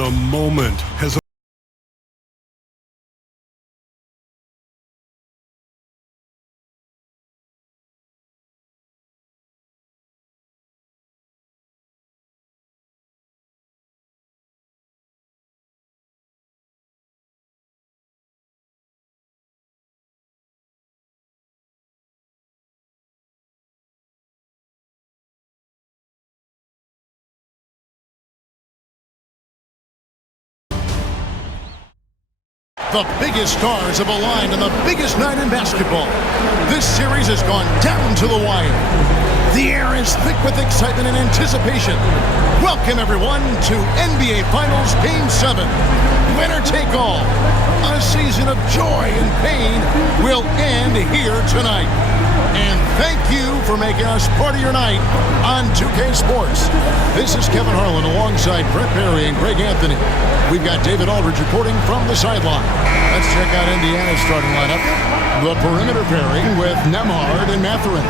The moment has The biggest stars have aligned on the biggest night in basketball. This series has gone down to the wire. The air is thick with excitement and anticipation. Welcome, everyone, to NBA Finals Game 7. Winner take all. A season of joy and pain will end here tonight. And thank you for making us part of your night on 2K Sports. This is Kevin Harlan alongside Brett Barry and Greg Anthony. We've got David Aldridge reporting from the sideline. Let's check out Indiana's starting lineup. The perimeter pairing with Nembhard and Mathurin.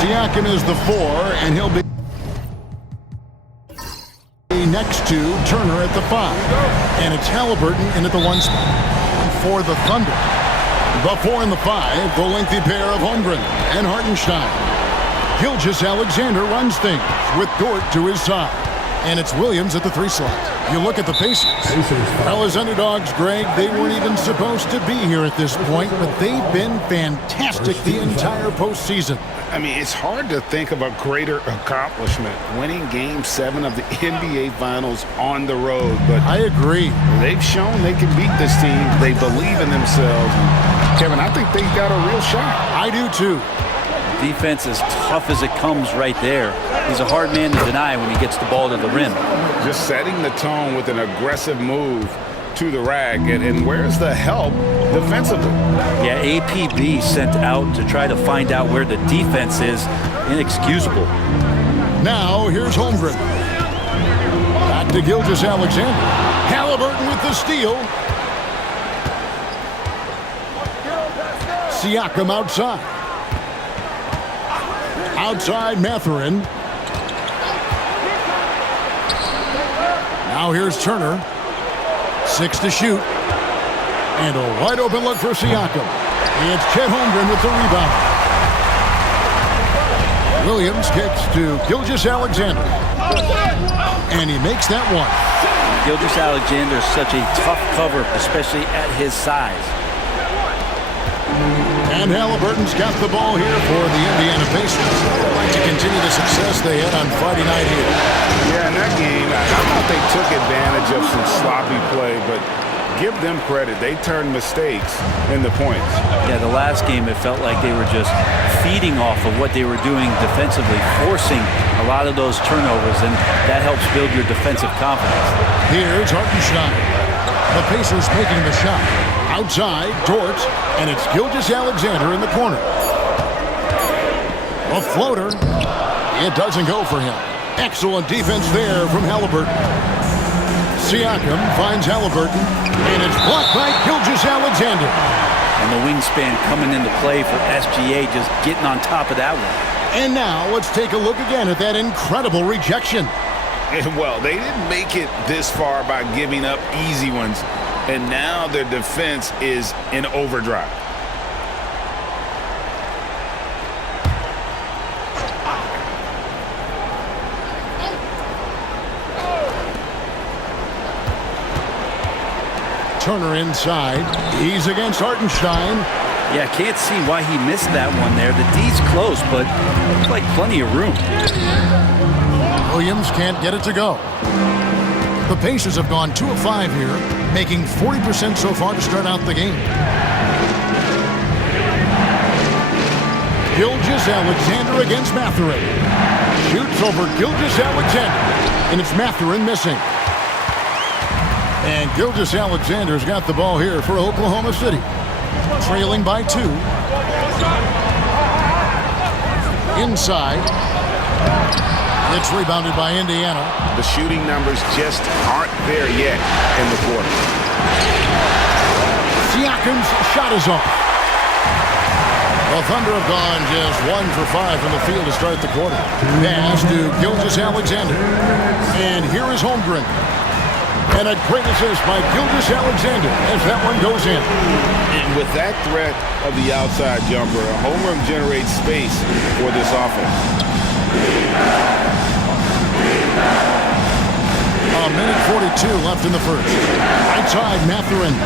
Siakam is the 4, and he'll be next to Turner at the 5. And it's Halliburton in at the 1 spot for the Thunder. The 4 and the 5, the lengthy pair of Holmgren and Hartenstein. Gilgeous-Alexander runs things with Dort to his side. And it's Williams at the 3 slot. You look at the Pacers. Well, as underdogs, Greg, they weren't even supposed to be here at this point, but they've been fantastic the entire postseason. I mean, it's hard to think of a greater accomplishment, winning Game 7 of the NBA Finals on the road. But I agree. They've shown they can beat this team. They believe in themselves. And Kevin, I think they've got a real shot. I do, too. Defense as tough as it comes right there. He's a hard man to deny when he gets the ball to the rim. Just setting the tone with an aggressive move to the rack. And where's the help defensively? Yeah, APB sent out to try to find out where the defense is. Inexcusable. Now, here's Holmgren. Back to Gilgeous-Alexander. Halliburton with the steal. Siakam outside. Outside Mathurin. Now here's Turner. 6 to shoot. And a wide open look for Siakam. It's Chet Holmgren with the rebound. Williams kicks to Gilgeous-Alexander. And he makes that one. Gilgeous-Alexander is such a tough cover, especially at his size. And Halliburton's got the ball here for the Indiana Pacers. They'd like to continue the success they had on Friday night here. Yeah, in that game, I thought they took advantage of some sloppy play, but give them credit. They turned mistakes into points. Yeah, the last game, it felt like they were just feeding off of what they were doing defensively, forcing a lot of those turnovers, and that helps build your defensive confidence. Here's Hartenstein. The Pacers making the shot. Outside, Dort, and it's Gilgeous-Alexander in the corner. A floater. It doesn't go for him. Excellent defense there from Halliburton. Siakam finds Halliburton, and it's blocked by Gilgeous-Alexander. And the wingspan coming into play for SGA, just getting on top of that one. And now let's take a look again at that incredible rejection. Well, they didn't make it this far by giving up easy ones. And now their defense is in overdrive. Turner inside. He's against Hartenstein. Yeah, can't see why he missed that one there. The D's close, but looks like plenty of room. Williams can't get it to go. The Pacers have gone 2 of 5 here, making 40% so far to start out the game. Gilgeous-Alexander against Mathurin. Shoots over Gilgeous-Alexander, and it's Mathurin missing. And Gilgeous-Alexander's got the ball here for Oklahoma City. Trailing by 2. Inside. It's rebounded by Indiana. The shooting numbers just aren't there yet in the quarter. Siakam's shot is off. The Thunder have gone just 1 for 5 from the field to start the quarter. Pass to Gilgeous-Alexander. And here is Holmgren. And a great assist by Gilgeous-Alexander as that one goes in. And with that threat of the outside jumper, a home run generates space for this offense. A minute 42 left in the first. Right side, Mathurin.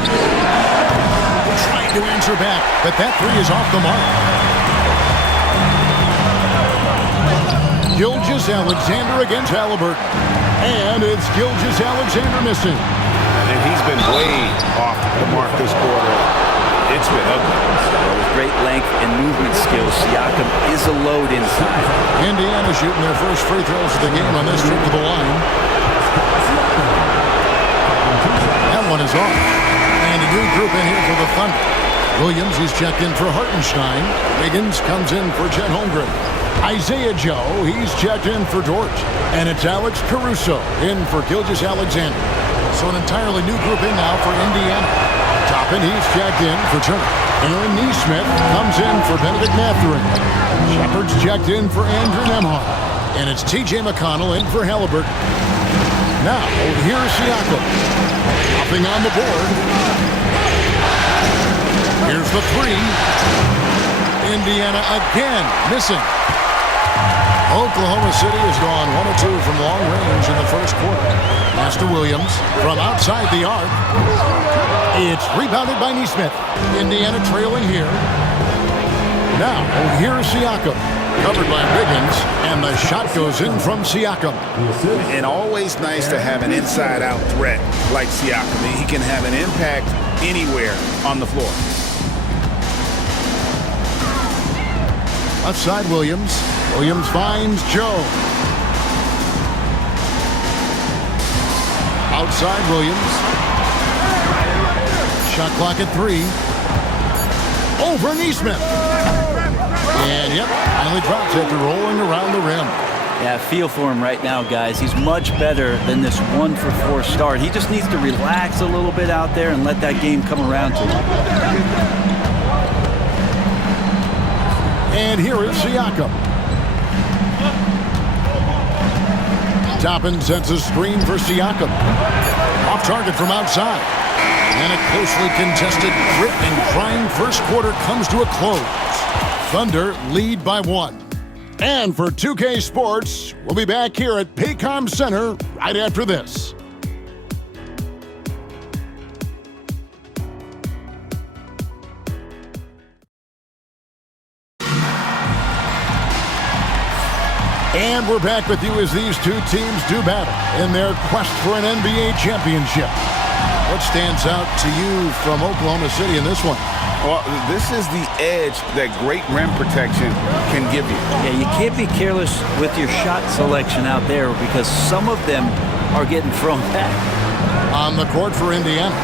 Trying to answer back, but that three is off the mark. Gilgeous-Alexander against Halliburton. And it's Gilgeous-Alexander missing. And he's been way off the mark this quarter. It's been ugly. With great length and movement skills, Siakam is a load inside. Indiana shooting their first free throws of the game on this trip to the line. That one is off. And a new group in here for the Thunder. Williams, he's checked in for Hartenstein. Wiggins comes in for Chet Holmgren. Isaiah Joe, he's checked in for Dort. And it's Alex Caruso in for Gilgeous-Alexander. So an entirely new group in now for Indiana. Toppin, he's checked in for Turner. Aaron Neesmith comes in for Benedict Mathurin. Shepard's checked in for Andrew Nembhard. And it's T.J. McConnell in for Halliburton. Now, here's Siakam. Hopping on the board. Here's the three. Indiana again missing. Oklahoma City has gone 1 of 2 from long range in the first quarter. Master Williams from outside the arc. It's rebounded by Neesmith. Indiana trailing here. Now, here's Siakam. Covered by Wiggins, and the shot goes in from Siakam. And always nice to have an inside-out threat like Siakam. He can have an impact anywhere on the floor. Left side, Williams. Williams finds Joe. Outside, Williams. Shot clock at 3. Over Neesmith. And, yep, finally drops after rolling around the rim. Yeah, feel for him right now, guys. He's much better than this 1-for-4 start. He just needs to relax a little bit out there and let that game come around to him. And here is Siakam. Toppin sets a screen for Siakam. Off target from outside. And a closely contested grit and grind first quarter comes to a close. Thunder lead by 1. And for 2K Sports, we'll be back here at Paycom Center right after this. And we're back with you as these two teams do battle in their quest for an NBA championship. What stands out to you from Oklahoma City in this one? Well, this is the edge that great rim protection can give you. Yeah, you can't be careless with your shot selection out there because some of them are getting thrown back. On the court for Indiana,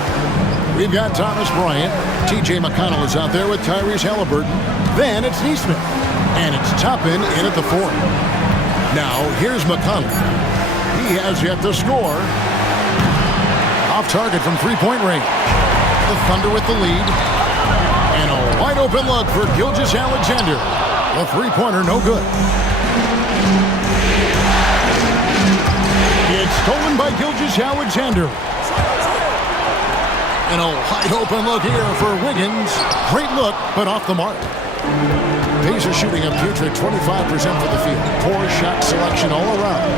we've got Thomas Bryant. T.J. McConnell is out there with Tyrese Halliburton. Then it's Neesmith. And it's Toppin in at the 4. Now, here's McConnell. He has yet to score. Off target from three-point range. The Thunder with the lead. And a wide-open look for Gilgeous-Alexander. The three-pointer no good. It's stolen by Gilgeous-Alexander. And a wide-open look here for Wiggins. Great look, but off the mark. Pacers shooting a putrid 25% for the field. Poor shot selection all around.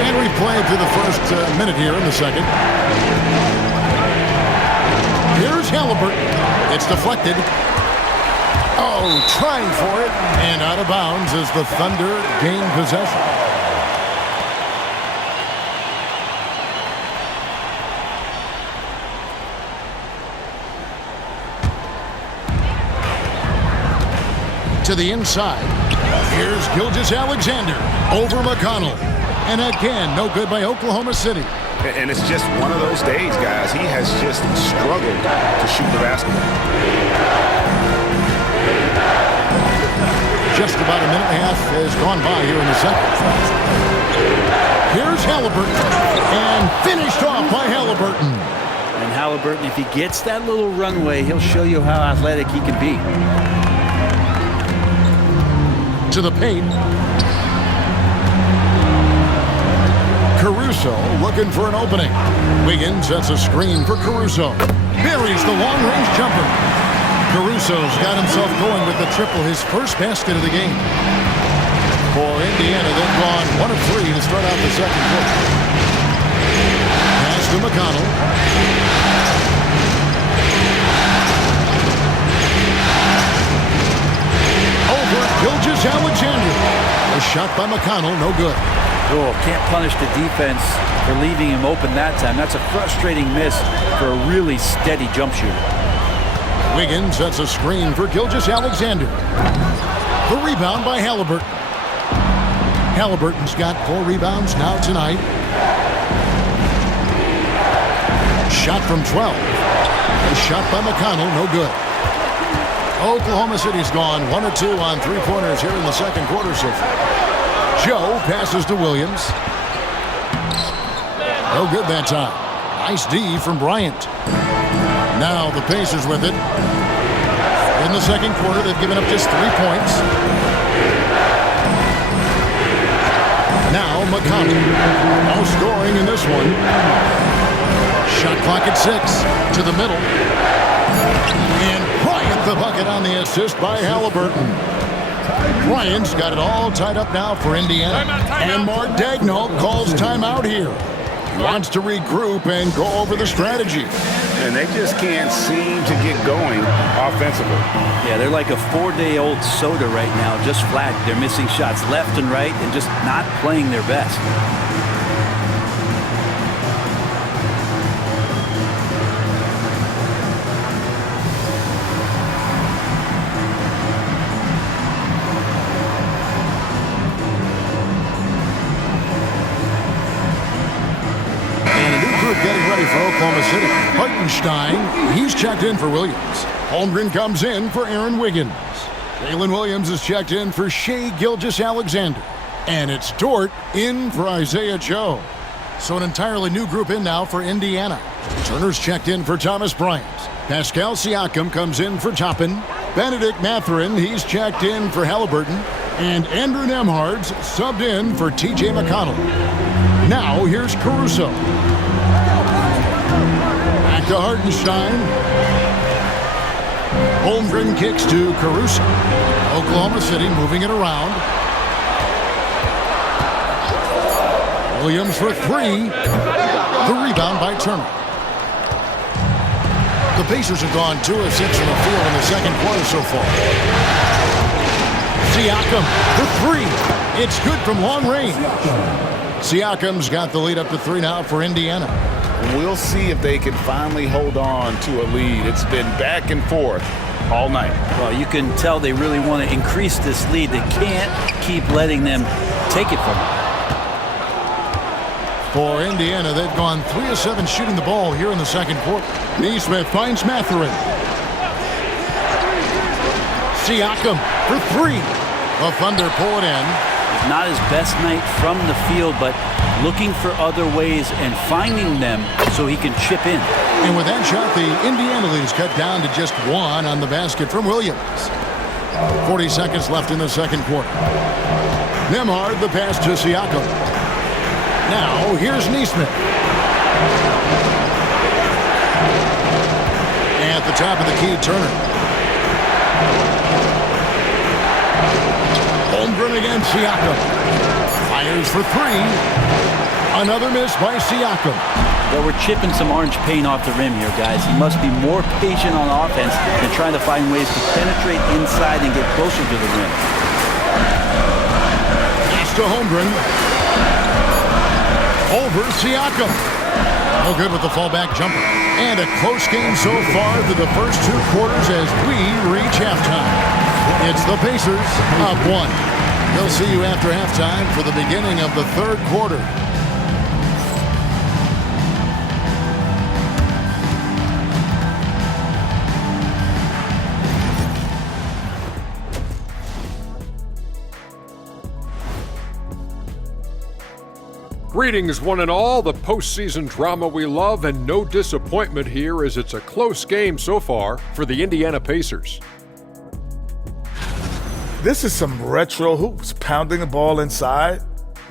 And we've played through the first minute here in the second. Here's Halliburton. It's deflected. Oh, trying for it. And out of bounds as the Thunder gain possession. To the inside. Here's Gilgeous-Alexander over McConnell. And again, no good by Oklahoma City. And it's just one of those days, guys. He has just struggled to shoot the basketball. Just about a minute and a half has gone by here in the second. Here's Halliburton. And finished off by Halliburton. And Halliburton, if he gets that little runway, he'll show you how athletic he can be. To the paint. looking for an opening. Wiggins sets a screen for Caruso. Buries the long-range jumper. Caruso's got himself going with the triple, his first basket of the game. For Indiana, they've gone 1 of 3 to start out the second quarter. Pass to McConnell. Over Gilgeous-Alexander. A shot by McConnell, no good. Oh, can't punish the defense for leaving him open that time. That's a frustrating miss for a really steady jump shooter. Wiggins sets a screen for Gilgeous-Alexander. The rebound by Halliburton. Halliburton's got 4 rebounds now tonight. Shot from 12. A shot by McConnell, no good. Oklahoma City's gone 1 of 2 on 3-pointers here in the second quarter so far. Joe passes to Williams. No good that time. Nice D from Bryant. Now the Pacers with it. In the second quarter, they've given up just 3 points. Now McConnell. No scoring in this one. Shot clock at 6. To the middle. And Bryant the bucket on the assist by Halliburton. Bryant's got it all tied up now for Indiana. And Mark Daigneault calls timeout here. He wants to regroup and go over the strategy. And they just can't seem to get going offensively. Yeah, they're like a 4-day-old soda right now, just flat. They're missing shots left and right and just not playing their best. Getting ready for Oklahoma City. Hartenstein, he's checked in for Williams. Holmgren comes in for Aaron Wiggins. Jalen Williams is checked in for Shai Gilgeous-Alexander. And it's Dort in for Isaiah Joe. So an entirely new group in now for Indiana. Turner's checked in for Thomas Bryant. Pascal Siakam comes in for Toppin. Benedict Mathurin, he's checked in for Halliburton. And Andrew Nembhard's subbed in for T.J. McConnell. Now here's Caruso. Back to Hartenstein. Holmgren kicks to Caruso. Oklahoma City moving it around. Williams for 3. The rebound by Turner. The Pacers have gone 2 of 6 from the field in the second quarter so far. Siakam for 3. It's good from long range. Siakam's got the lead up to 3 now for Indiana. We'll see if they can finally hold on to a lead. It's been back and forth all night. Well, you can tell they really want to increase this lead. They can't keep letting them take it from them. For Indiana, they've gone 3 of 7 shooting the ball here in the second quarter. Neesmith finds Mathurin. Siakam for 3. The Thunder pull it in. Not his best night from the field, but looking for other ways and finding them so he can chip in. And with that shot, the Indiana lead is cut down to just 1 on the basket from Williams. 40 seconds left in the second quarter. Nembhard the pass to Siakam. Now here's Neesmith. At the top of the key, Turner. Holmgren against Siakam. Fires for 3. Another miss by Siakam. Well, we're chipping some orange paint off the rim here, guys. He must be more patient on offense and trying to find ways to penetrate inside and get closer to the rim. Pass to Holmgren. Over Siakam. No good with the fallback jumper. And a close game so far through the first 2 quarters as we reach halftime. It's the Pacers up 1. We'll see you after halftime for the beginning of the third quarter. Greetings, one and all. The postseason drama we love, and no disappointment here as it's a close game so far for the Indiana Pacers. This is some retro hoops, pounding the ball inside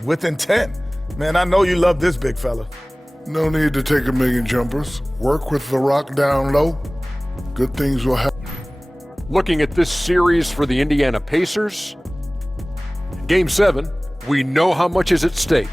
with intent. Man, I know you love this, big fella. No need to take a million jumpers. Work with the rock down low. Good things will happen. Looking at this series for the Indiana Pacers. Game 7, we know how much is at stake.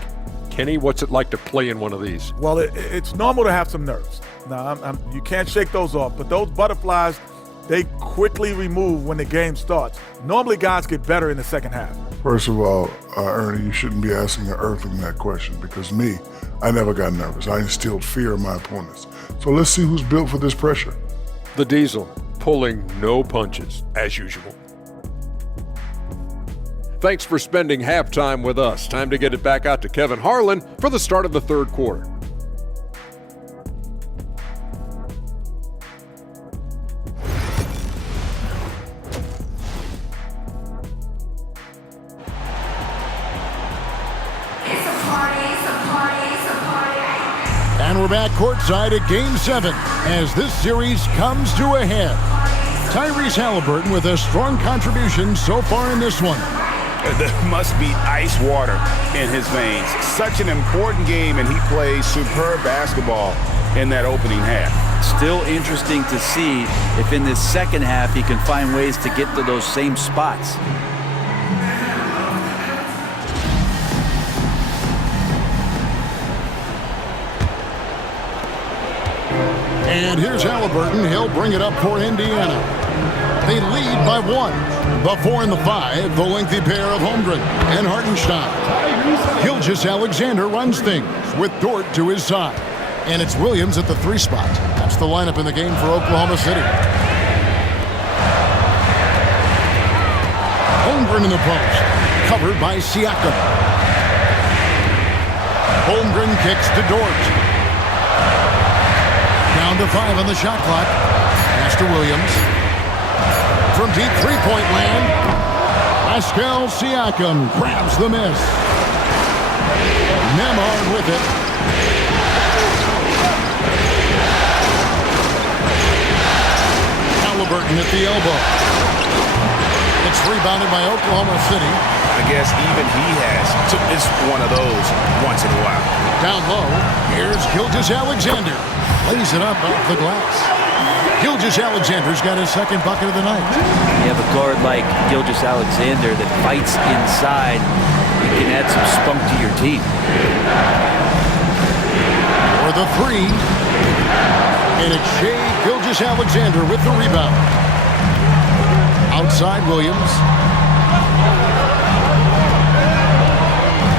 Kenny, what's it like to play in one of these? Well, it's normal to have some nerves. Now, you can't shake those off, but those butterflies, they quickly remove when the game starts. Normally, guys get better in the second half. First of all, Ernie, you shouldn't be asking an earthling that question because I never got nervous. I instilled fear in my opponents. So let's see who's built for this pressure. The Diesel, pulling no punches, as usual. Thanks for spending halftime with us. Time to get it back out to Kevin Harlan for the start of the third quarter. And we're back courtside at Game 7 as this series comes to a head. Tyrese Halliburton with a strong contribution so far in this one. There must be ice water in his veins. Such an important game, and he plays superb basketball in that opening half. Still interesting to see if in this second half he can find ways to get to those same spots. And here's Halliburton. He'll bring it up for Indiana. They lead by 1. The 4 and the 5, the lengthy pair of Holmgren and Hartenstein. Gilgeous-Alexander runs things with Dort to his side. And it's Williams at the 3 spot. That's the lineup in the game for Oklahoma City. Holmgren in the post, covered by Siakam. Holmgren kicks to Dort. Down to 5 on the shot clock. Pass to Williams. From deep three-point land, Pascal Siakam grabs the miss. Nemhard with it. Halliburton at the elbow. It's rebounded by Oklahoma City. I guess even he has to miss one of those once in a while. Down low, here's Gilgeous-Alexander. Lays it up off the glass. Gilgeous-Alexander's got his second bucket of the night. You have a guard like Gilgeous-Alexander that fights inside. You can add some spunk to your team. For the 3. And it's Shai Gilgeous-Alexander with the rebound. Outside Williams.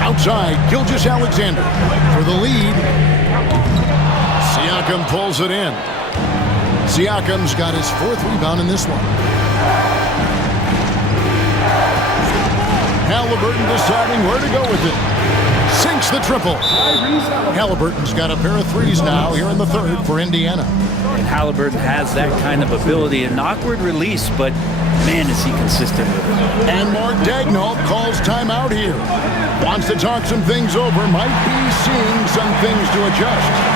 Outside Gilgeous-Alexander for the lead. Siakam pulls it in. Siakam's got his 4th rebound in this one. Halliburton deciding where to go with it. Sinks the triple. Halliburton's got a pair of 3s now here in the 3rd for Indiana. And Halliburton has that kind of ability. An awkward release, but man, is he consistent with it. And Mark Daigneault calls timeout here. Wants to talk some things over. Might be seeing some things to adjust.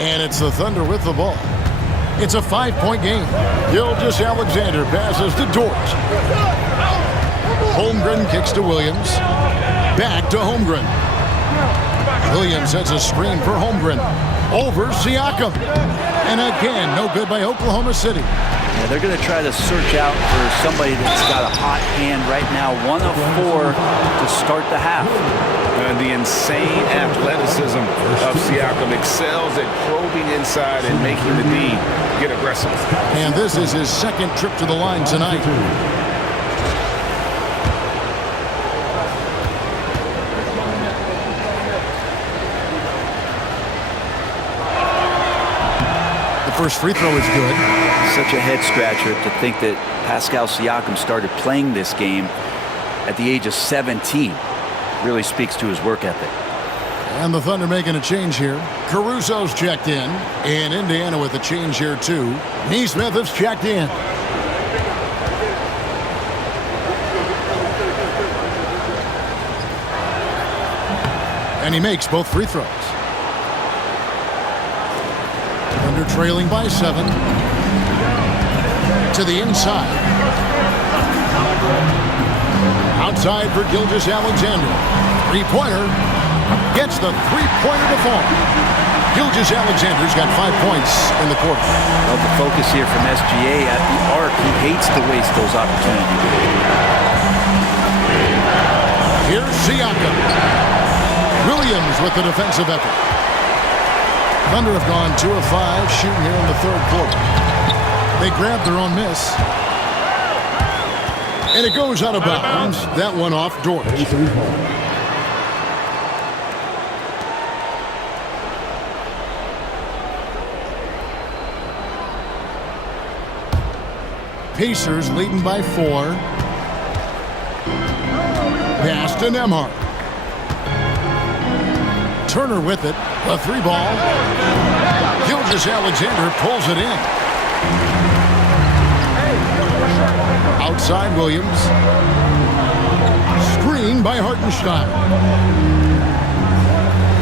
And it's the Thunder with the ball. It's a 5-point game. Gilgeous-Alexander passes to Dort. Holmgren kicks to Williams. Back to Holmgren. Williams has a screen for Holmgren. Over Siakam. And again, no good by Oklahoma City. Yeah, they're going to try to search out for somebody that's got a hot hand right now. 1 of 4 to start the half. And the insane athleticism of Siakam excels at probing inside and making the D get aggressive. And this is his second trip to the line tonight. The first free throw is good. Such a head scratcher to think that Pascal Siakam started playing this game at the age of 17. Really speaks to his work ethic. And the Thunder making a change here. Caruso's checked in. And Indiana with a change here too. Nesmith has checked in. And he makes both free throws. Thunder trailing by 7. To the inside. Outside for Gilgeous-Alexander. Three-pointer. Gets the three-pointer to fall. Gilgeous-Alexander's got 5 points in the quarter. Well, the focus here from SGA at the arc. He hates to waste those opportunities. Here's Siakam. Williams with the defensive effort. Thunder have gone 2 of 5 shooting here in the third quarter. They grabbed their own miss. And it goes out of bounds. That one off Dort. Pacers leading by 4. Pass to Nembhard. Turner with it. A 3-ball. Gilgeous-Alexander pulls it in. Outside Williams. Screen by Hartenstein.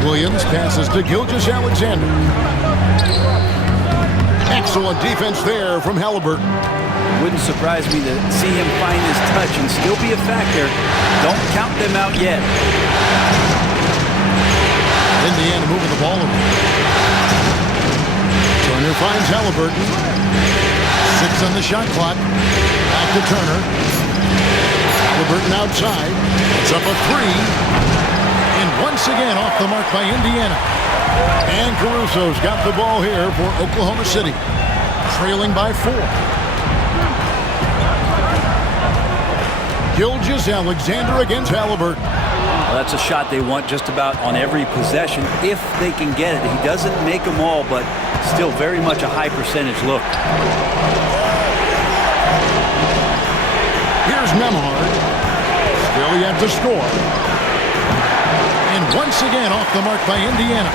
Williams passes to Gilgeous-Alexander. Excellent defense there from Halliburton. Wouldn't surprise me to see him find his touch and still be a factor. Don't count them out yet. Indiana moving the ball over. Turner finds Halliburton. 6 on the shot clock. Back to Turner. Halliburton outside. It's up a 3. And once again off the mark by Indiana. And Caruso's got the ball here for Oklahoma City. Trailing by 4. Gilgeous-Alexander against Halliburton. Well, that's a shot they want just about on every possession if they can get it. He doesn't make them all, but still very much a high percentage look. Here's Nembhard. Still yet to score. And once again off the mark by Indiana.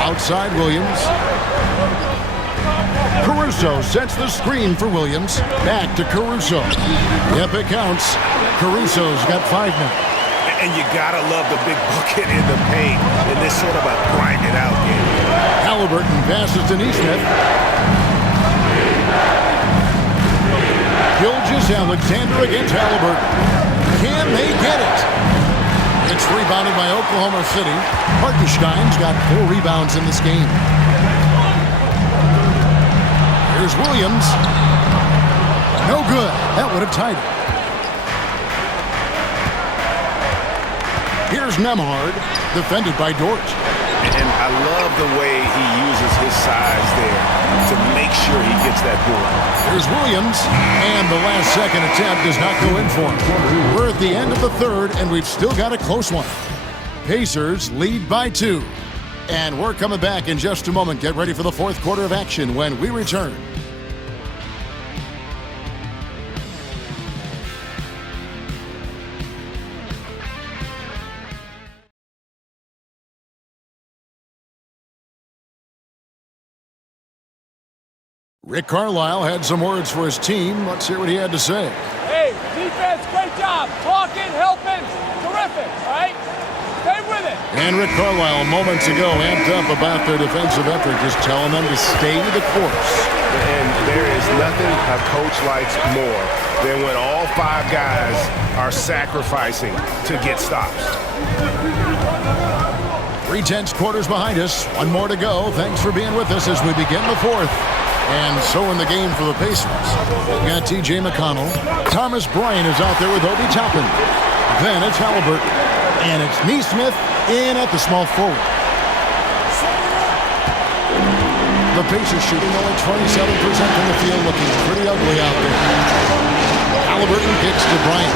Outside Williams. Caruso sets the screen for Williams. Back to Caruso. Yep, it counts. Caruso's got 5 now. And you gotta love the big bucket in the paint in this sort of a grind it out game. Halliburton passes to Nesmith. Gilgeous-Alexander against Halliburton. Can they get it? It's rebounded by Oklahoma City. Hartenstein's got 4 rebounds in this game. Here's Williams. No good. That would have tied it. Here's Nembhard, defended by Dort. And I love the way he uses his size there to make sure he gets that board. Here's Williams, and the last second attempt does not go in for him. We're at the end of the third, and we've still got a close one. Pacers lead by 2. And we're coming back in just a moment. Get ready for the fourth quarter of action when we return. Rick Carlisle had some words for his team. Let's hear what he had to say. Hey, defense, great job. Talking, helping, terrific, all right? Stay with it. And Rick Carlisle moments ago amped up about their defensive effort, just telling them to stay the course. And there is nothing a coach likes more than when all 5 guys are sacrificing to get stops. 3/10 quarters behind us. One more to go. Thanks for being with us as we begin the fourth. And so in the game for the Pacers, we got T.J. McConnell. Thomas Bryant is out there with Obi Toppin. Then it's Halliburton. And it's Neesmith in at the small forward. The Pacers shooting only 27% from the field, looking pretty ugly out there. Halliburton kicks to Bryant.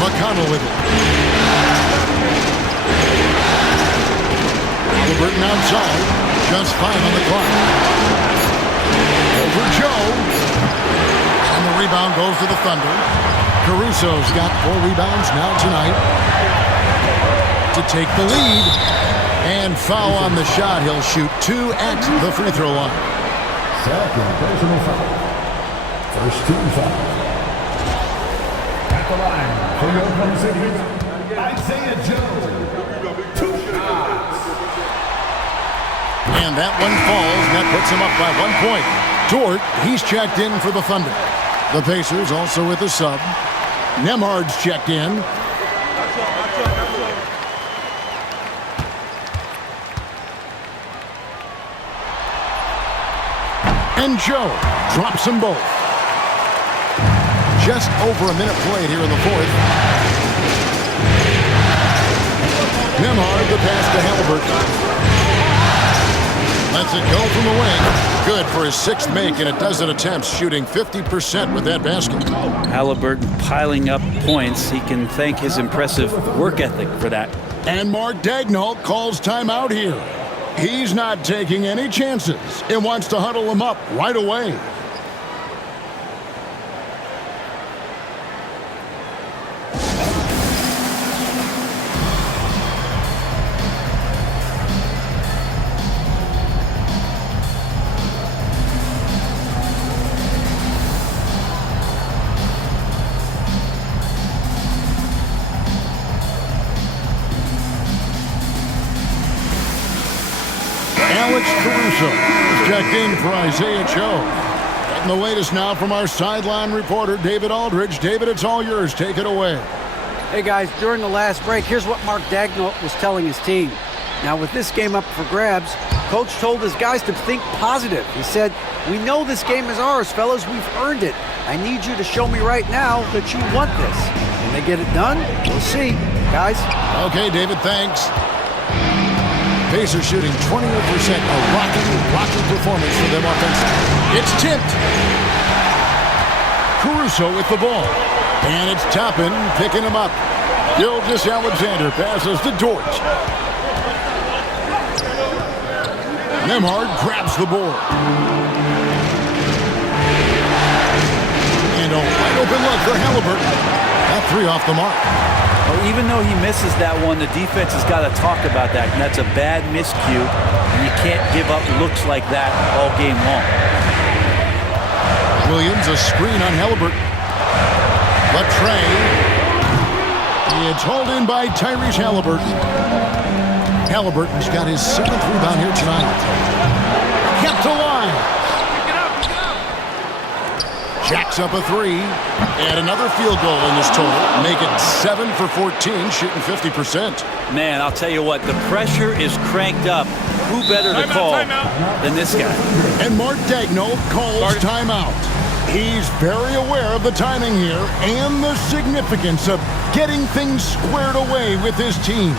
McConnell with it. Halliburton outside. Just 5 on the clock. Over Joe. And the rebound goes to the Thunder. Caruso's got 4 rebounds now tonight to take the lead. And foul on the shot. He'll shoot 2 at the free throw line. Second personal foul. First team foul. At the line for your Oklahoma City, Isaiah Joe. 2 shots. And that one falls, and that puts him up by 1 point. Dort, he's checked in for the Thunder. The Pacers also with a sub. Nemhard's checked in. And Joe drops them both. Just over a minute played here in the fourth. Nemhard, the pass to Halliburton. Lets it go from the wing. Good for his 6th make in a dozen attempts, shooting 50% with that basket. Halliburton piling up points. He can thank his impressive work ethic for that. And Mark Daigneault calls timeout here. He's not taking any chances. It wants to huddle them up right away. Caruso is checked in for Isaiah Joe. Getting the latest now from our sideline reporter, David Aldridge. David, it's all yours. Take it away. Hey, guys, during the last break, here's what Mark Daigneault was telling his team. Now, with this game up for grabs, Coach told his guys to think positive. He said, "We know this game is ours, fellas. We've earned it. I need you to show me right now that you want this. Can they get it done? We'll see, guys." Okay, David, thanks. Pacers shooting 28%, a rocky performance for them offensively. It's tipped. Caruso with the ball. And it's Toppin picking him up. Gilgeous-Alexander passes to Dort. Nemhard grabs the board. And a wide open look for Halliburton. That 3 off the mark. Well, even though he misses that one, the defense has got to talk about that. And that's a bad miscue. And you can't give up looks like that all game long. Williams, a screen on Halliburton. Latrey. It's hauled in by Tyrese Halliburton. Halliburton's got his 7th rebound here tonight. Kept alive. Jacks up a 3. And another field goal in this total. Make it 7 for 14, shooting 50%. Man, I'll tell you what, the pressure is cranked up. Who better to call than this guy? And Mark Daigneault calls timeout. He's very aware of the timing here and the significance of getting things squared away with his team.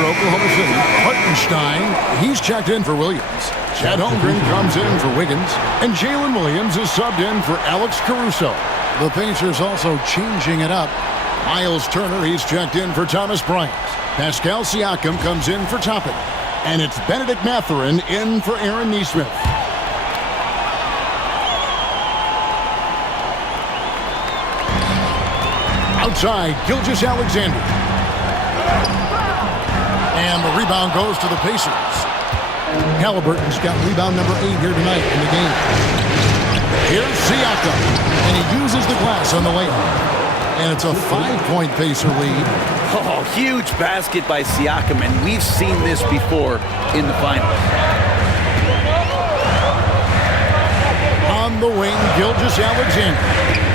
for Oklahoma City. Hartenstein, he's checked in for Williams. Chad Holmgren comes in for Wiggins. And Jalen Williams is subbed in for Alex Caruso. The Pacers also changing it up. Miles Turner, he's checked in for Thomas Bryant. Pascal Siakam comes in for Toppin. And it's Benedict Mathurin in for Aaron Nesmith. Outside, Gilgeous-Alexander. And the rebound goes to the Pacers. Halliburton's got rebound number 8 here tonight in the game. Here's Siakam, and he uses the glass on the layup. And it's a 5-point Pacer lead. Oh, huge basket by Siakam, and we've seen this before in the finals. On the wing, Gilgeous-Alexander.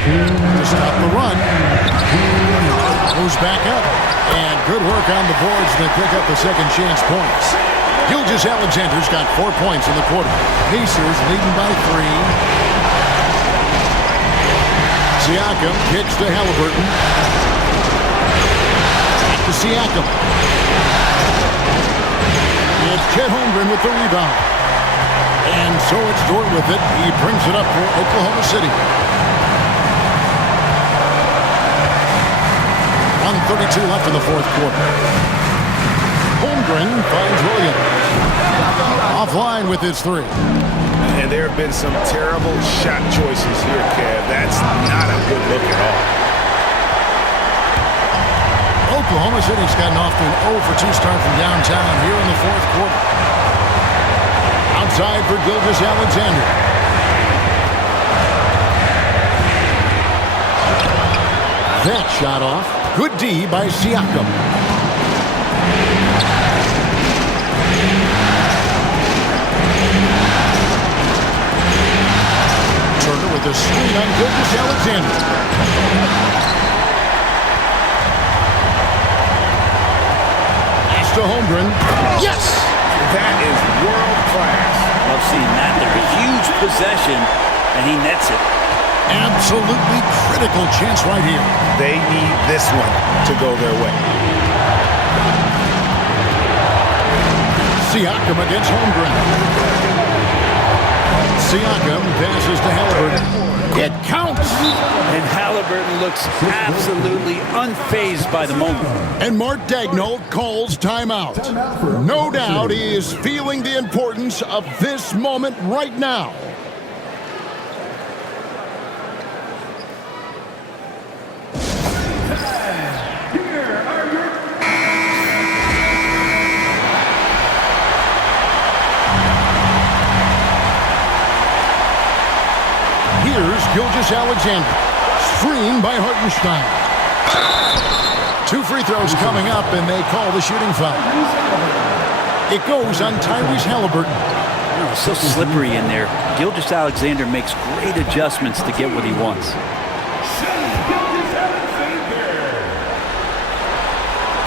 To stop the run. Moves back up. And good work on the boards. They pick up the second chance points. Gilgeous-Alexander's got 4 points in the quarter. Pacers leading by 3. Siakam kicks to Halliburton. Back to Siakam. It's Chet Holmgren with the rebound. And so it's Dort with it. He brings it up for Oklahoma City. 1:32 left in the fourth quarter. Holmgren finds Williams. Offline with his 3. And there have been some terrible shot choices here, Kev. That's not a good look at all. Oklahoma City's gotten off to an 0-for-2 start from downtown here in the fourth quarter. Outside for Gilgeous-Alexander. That shot off. Good D by Siakam. Turner with a screen on Gilgeous-Alexander. Pass to Holmgren. Yes! That is world class. Love seeing that there. A huge possession, and he nets it. Absolutely critical chance right here. They need this one to go their way. Siakam against Holmgren. Siakam passes to Halliburton. It counts! And Halliburton looks absolutely unfazed by the moment. And Mark Daigneault calls timeout. No doubt he is feeling the importance of this moment right now. Here's Gilgeous-Alexander. Screened by Hartenstein. 2 free throws coming up, and they call the shooting foul. It goes on Tyrese Halliburton. Oh, so slippery in there. Gilgeous-Alexander makes great adjustments to get what he wants.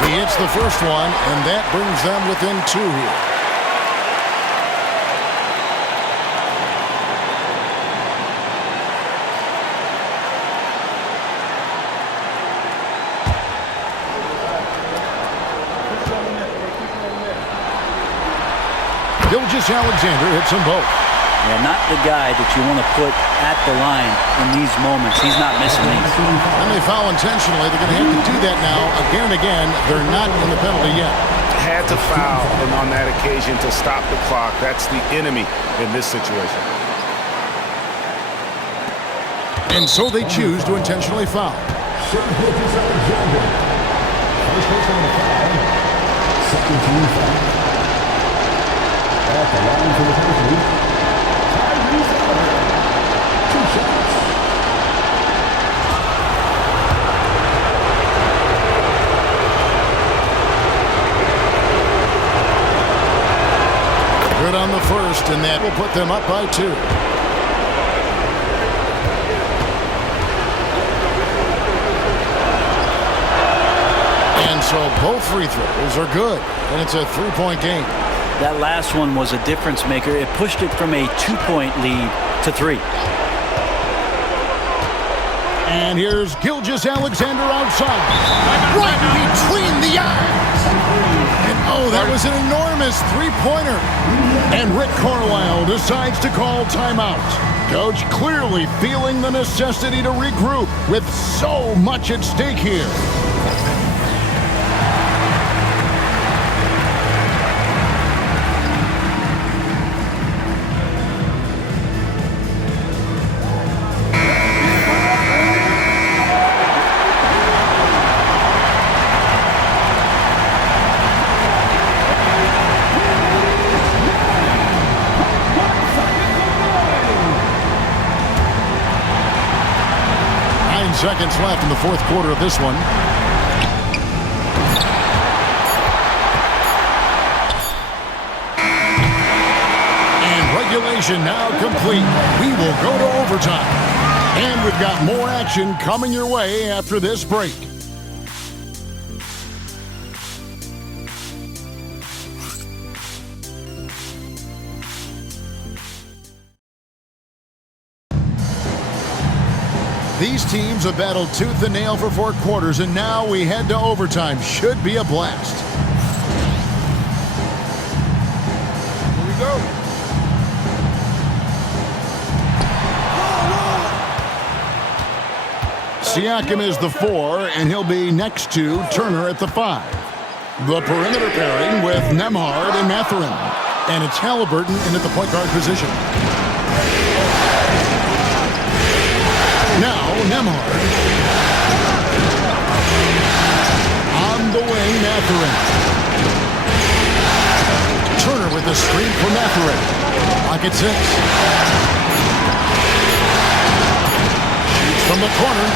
He hits the first one, and that brings them within 2 here. Gilgeous-Alexander hits them both. Yeah, not the guy that you want to put at the line in these moments. He's not missing these. And they foul intentionally. They're going to have to do that now again and again. They're not in the penalty yet. Had to foul him on that occasion to stop the clock. That's the enemy in this situation. And so they choose to intentionally foul. Gilgeous-Alexander. First person on the foul. Second team foul. At the line for the Pacers, Tyrese Halliburton. 2 shots. Good on the first, and that will put them up by 2. And so both free throws are good, and it's a 3-point game. That last one was a difference maker. It pushed it from a 2-point lead to 3. And here's Gilgeous-Alexander outside. Right between the eyes. And Oh, that was an enormous three-pointer. And Rick Carlisle decides to call timeout. Coach clearly feeling the necessity to regroup with so much at stake here. Seconds left in the fourth quarter of this one. And regulation now complete. We will go to overtime. And we've got more action coming your way after this break. These teams have battled tooth and nail for 4 quarters, and now we head to overtime. Should be a blast. Here we go. Siakam is the 4, and he'll be next to Turner at the 5. The perimeter pairing with Nembhard and Mathurin. And it's Halliburton in at the point guard position. Now, Nembhard. On the wing, Mathurin. Turner with the screen for Mathurin. Lock at 6. Shoots from the corner.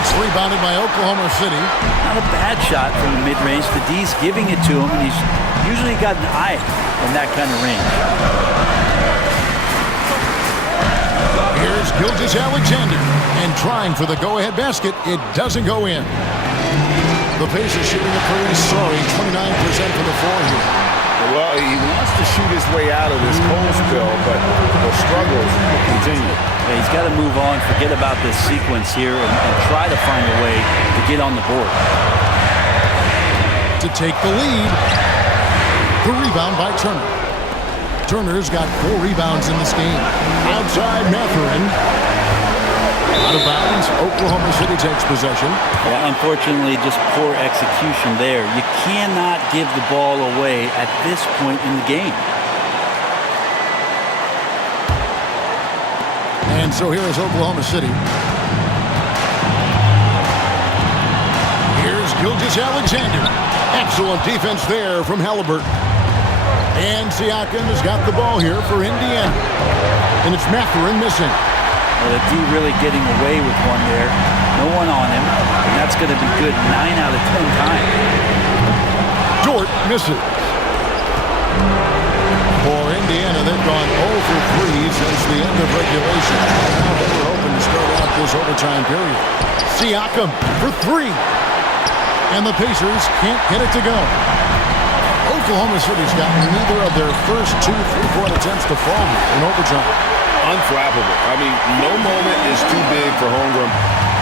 It's rebounded by Oklahoma City. Not a bad shot from the mid-range. The D's giving it to him, and he's usually got an eye in that kind of range. Here's Gilgeous-Alexander, and trying for the go-ahead basket, it doesn't go in. The Pacers shooting a pretty sorry 29% for the 4 here. Well, he wants to shoot his way out of this cold spell, but the struggles continue. Yeah, he's got to move on, forget about this sequence here, and try to find a way to get on the board. To take the lead, the rebound by Turner. Turner's got 4 rebounds in this game. Outside Mathurin. Out of bounds. Oklahoma City takes possession. Yeah, unfortunately, just poor execution there. You cannot give the ball away at this point in the game. And so here is Oklahoma City. Here's Gilgeous-Alexander. Excellent defense there from Halliburton. And Siakam has got the ball here for Indiana. And it's Mathurin missing. Well, the D really getting away with one there. No one on him. And that's going to be good 9 out of 10 times. Dort misses. For Indiana, they've gone 0 for 3 since the end of regulation. Now they were hoping to start out this overtime period. Siakam for 3. And the Pacers can't get it to go. Oklahoma City's got neither of their first 2 3-point attempts to fall in overtime. Unflappable. I mean, no moment is too big for Holmgren.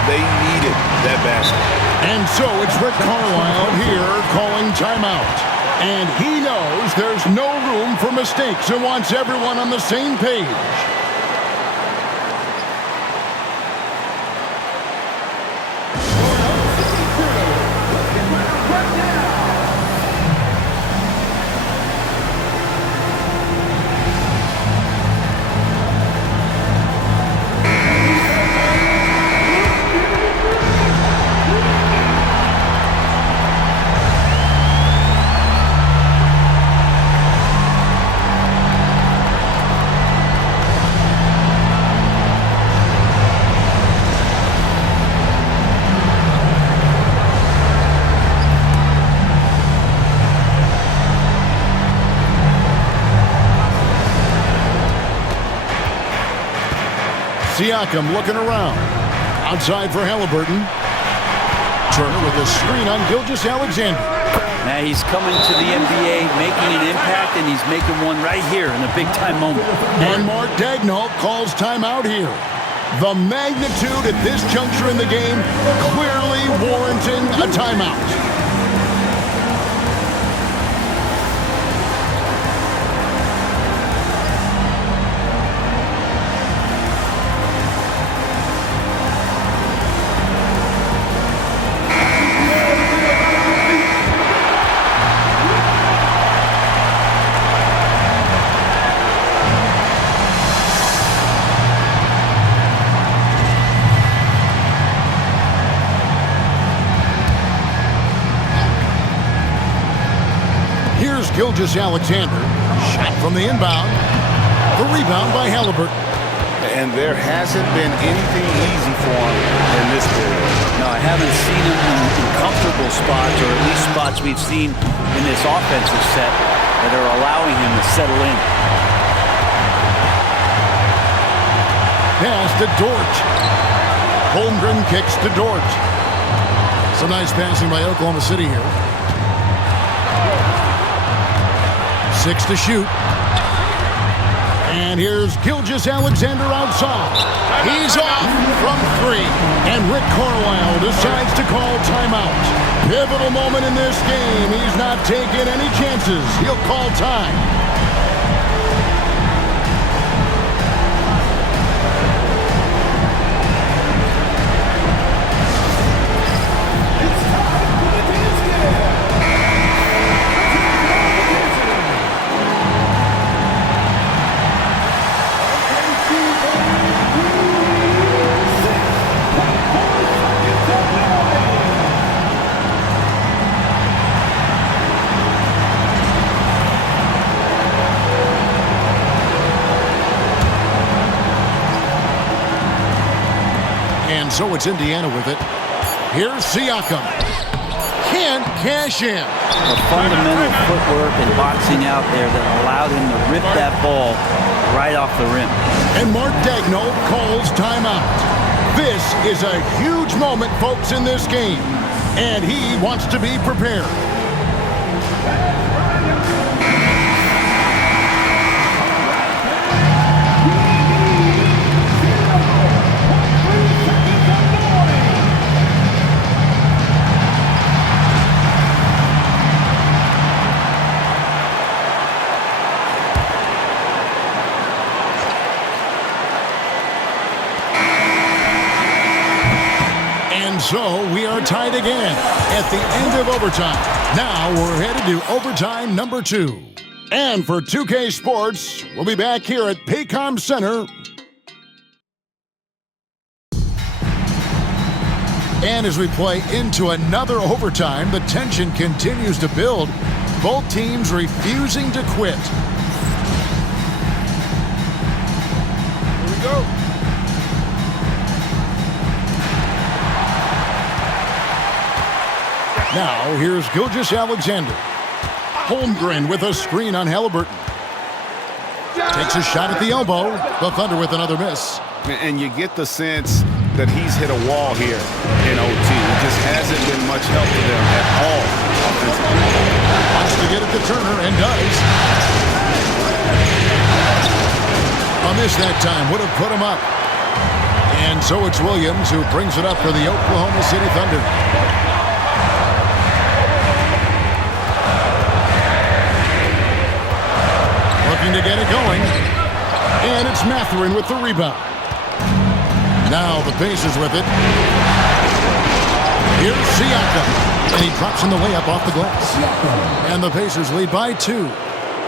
They needed that basket. And so it's Rick Carlisle here calling timeout. And he knows there's no room for mistakes and wants everyone on the same page. Siakam looking around. Outside for Halliburton. Turner with a screen on Gilgeous-Alexander. Now he's coming to the NBA, making an impact, and he's making one right here in a big-time moment. And Mark Daigneault calls timeout here. The magnitude at this juncture in the game clearly warranting a timeout. Gilgeous Alexander. Shot from the inbound. The rebound by Halliburton. And there hasn't been anything easy for him in this period. No, I haven't seen him in comfortable spots, or at least spots we've seen in this offensive set that are allowing him to settle in. Pass to Dort. Holmgren kicks to Dort. Some nice passing by Oklahoma City here. 6 to shoot. And here's Gilgeous Alexander outside. He's off from 3. And Rick Carlisle decides to call timeout. Pivotal moment in this game. He's not taking any chances. He'll call time. So it's Indiana with it. Here's Siakam. Can't cash in. The fundamental footwork and boxing out there that allowed him to rip that ball right off the rim. And Mark Daigneault calls timeout. This is a huge moment, folks, in this game. And he wants to be prepared. So we are tied again at the end of overtime. Now we're headed to overtime number 2. And for 2K Sports, we'll be back here at Paycom Center. And as we play into another overtime, the tension continues to build. Both teams refusing to quit. Here we go. Now, here's Gilgeous Alexander. Holmgren with a screen on Halliburton. Takes a shot at the elbow. The Thunder with another miss. And you get the sense that he's hit a wall here in OT. It just hasn't been much help to them at all. Wants to get it to Turner and does. A miss that time would have put him up. And so it's Williams who brings it up for the Oklahoma City Thunder. To get it going. And it's Mathurin with the rebound. Now the Pacers with it. Here's Siakam. And he drops in the layup off the glass. And the Pacers lead by 2.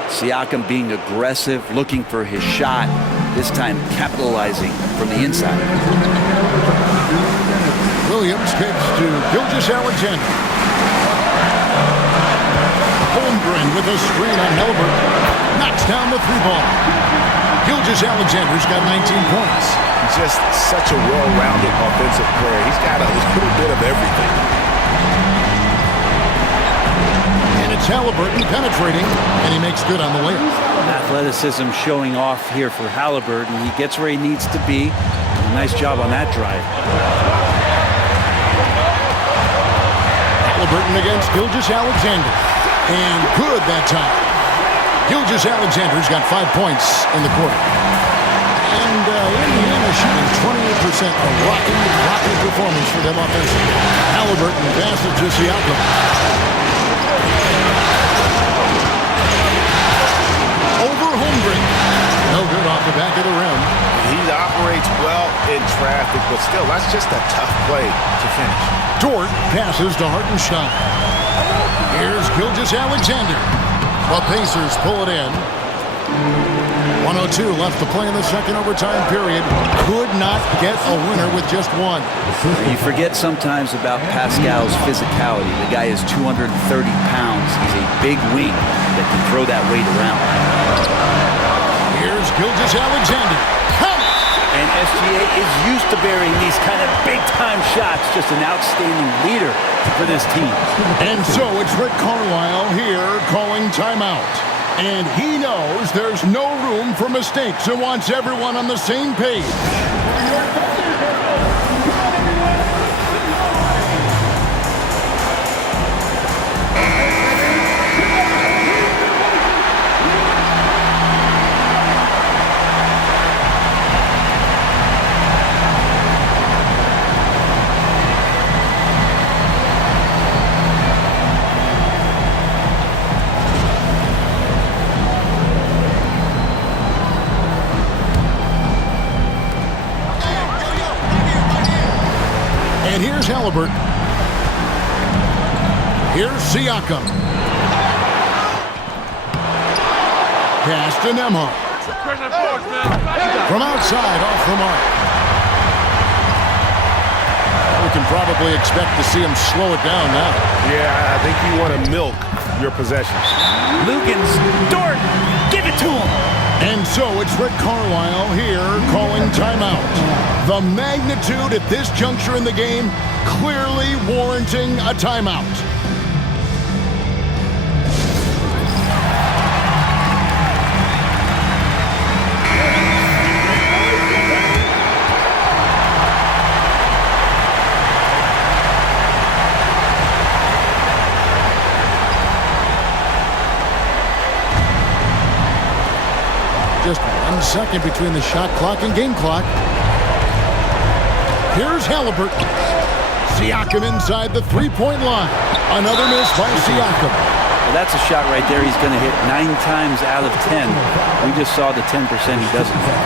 Siakam being aggressive, looking for his shot, this time capitalizing from the inside. Williams kicks to Gilgeous Alexander. Holmgren with a screen on Halliburton. Knocks down the 3-ball. Gilgeous Alexander's got 19 points. Just such a well-rounded offensive player. He's got a little bit of everything. And it's Halliburton penetrating, and he makes good on the layup. Athleticism showing off here for Halliburton. He gets where he needs to be. Nice job on that drive. Halliburton against Gilgeous Alexander. And good that time. Gilgeous Alexander's got 5 points in the quarter. And Indiana shooting 28%. A rocky performance for them offensively. Halliburton passes to Siakam. Over Holmgren. No good off the back of the rim. He operates well in traffic, but still, that's just a tough play to finish. Dort passes to Hartenstein. Here's Gilgeous Alexander. The Pacers pull it in. 1:02 left to play in the second overtime period. Could not get a winner with just one. You forget sometimes about Pascal's physicality. The guy is 230 pounds. He's a big wing that can throw that weight around. Here's Gilgeous-Alexander. And SGA is used to burying these kind of big-time shots. Just an outstanding leader for this team. And so it's Rick Carlisle here calling timeout. And he knows there's no room for mistakes and wants everyone on the same page. And here's Halliburton. Here's Siakam. Pass to Nembhard. From outside, off the mark. We can probably expect to see him slow it down now. Yeah, I think you want to milk your possessions. Lugans, Dort, give it to him. And so it's Rick Carlisle here calling timeout. The magnitude at this juncture in the game clearly warranting a timeout. Just 1 second between the shot clock and game clock. Here's Halliburton. Siakam inside the three-point line. Another miss by Siakam. Well, that's a shot right there he's going to hit 9 times out of 10. We just saw the 10% he doesn't hit.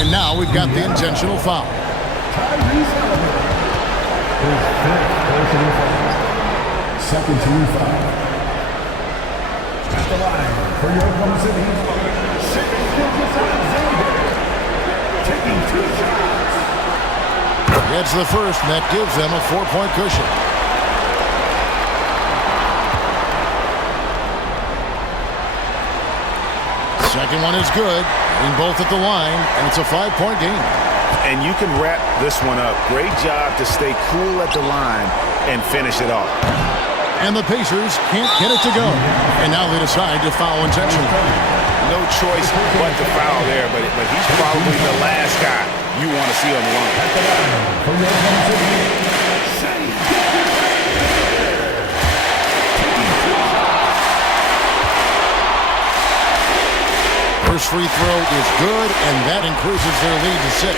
And now we've got the intentional foul. Second team foul. At the line for your Oklahoma City, Gilgeous-Alexander, taking 2 shots. Gets the first, and that gives them a 4-point cushion. Second one is good, hitting both at the line, and it's a 5-point game. And you can wrap this one up. Great job to stay cool at the line and finish it off. And the Pacers can't get it to go. And now they decide to foul intentionally. No choice but to foul there, but he's probably the last guy you want to see on the line. First free throw is good, and that increases their lead to 6.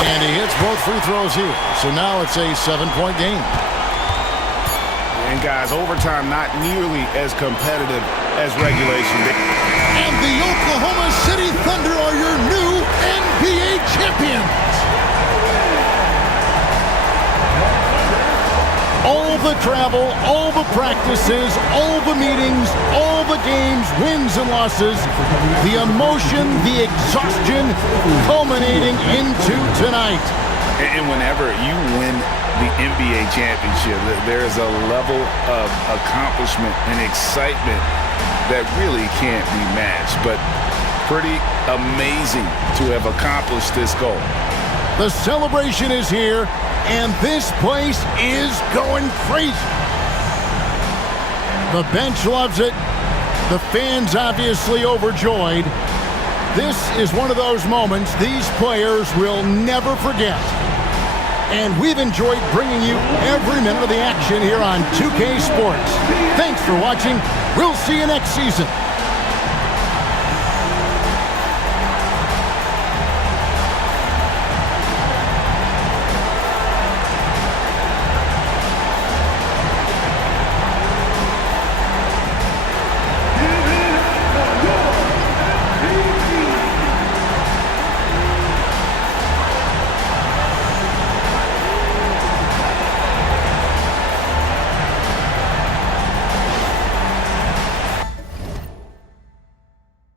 And he hits both free throws here. So now it's a 7-point game. And guys, overtime not nearly as competitive as regulation. And the Oklahoma City Thunder are your new NBA champions. All the travel, all the practices, all the meetings, all the games, wins and losses, the emotion, the exhaustion culminating into tonight. And whenever you win the NBA championship, there is a level of accomplishment and excitement that really can't be matched. But pretty amazing to have accomplished this goal. The celebration is here, and this place is going crazy. The bench loves it. The fans obviously overjoyed. This is one of those moments these players will never forget. And we've enjoyed bringing you every minute of the action here on 2K Sports. Thanks for watching. We'll see you next season.